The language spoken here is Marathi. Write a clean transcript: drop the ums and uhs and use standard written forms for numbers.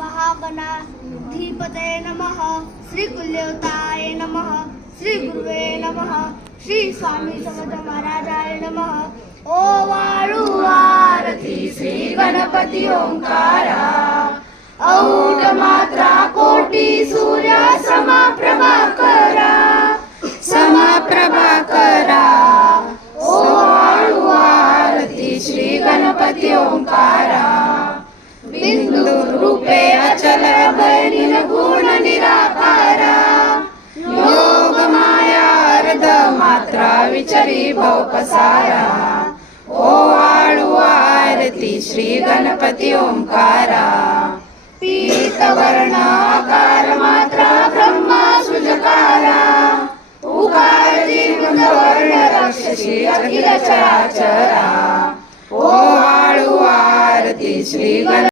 महागणाधिपतये नमः, श्री कुलदेवताय नमः, श्री गुरुवे नमः, श्री स्वामी समर्थ महाराजाय नमः. ओ वाळू आरती श्री गणपती ओंकारा, औट मात्रा कोटी सूर्य समप्रभाकरा, समप्रभाकरा. ओ वाळू आरती श्री गणपती ओंकारा, बिंदु रूपे अचल अभय निर्गुण निराकारा, योग माया अर्ध मात्रा विचरी भव पसारा. ओ वाळू आरती श्री गणपती ओंकारा, पीतवर्ण आकार मात्रा ब्रह्मा सृजकारा, उकार दीर्घ वर्ण राक्षसी अखिल चराचरा. ओ वाळू आरती श्री